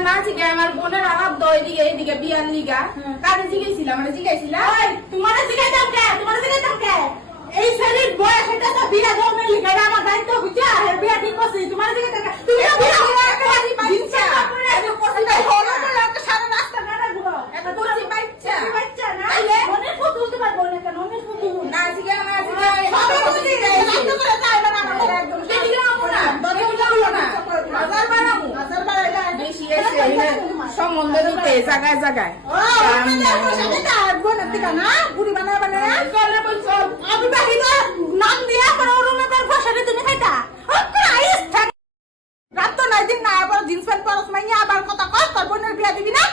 না জিগে আমার বোনের আলাপ দই দিকে এইদিকে বিয়ার লিগা কাজে জিগেছিলাম মানে জিগাইছিলাম তোমার জিগাইতাম কে এই শরীর বয়স এটা তো বিয়া দমের লিগা আমার দায়িত্ব হইছে আর বিয়া ঠিক করছি তোমার জিগাইতাম কে তুমি বিয়া করে একটা বাড়ি বাচ্চা এত কষ্ট হলো না একটা সারা রাস্তা গাড়া ঘুরো এত করছি বাচ্চা না মনে ফুট তুলতে পারবো না কেন মনে ফুট না জিগে সবাই বুঝি রাস্তা করে যায় না আমার একদম সম্বন্ধ দিতে জায়গায় জায়গায় নাম দিয়া তুমি খাইতা রাত তো নাই দিন না আবার জিন্স প্যান্ট পরস মাইয়া আবার কথা কর তোর বোনের বিয়া দিবি না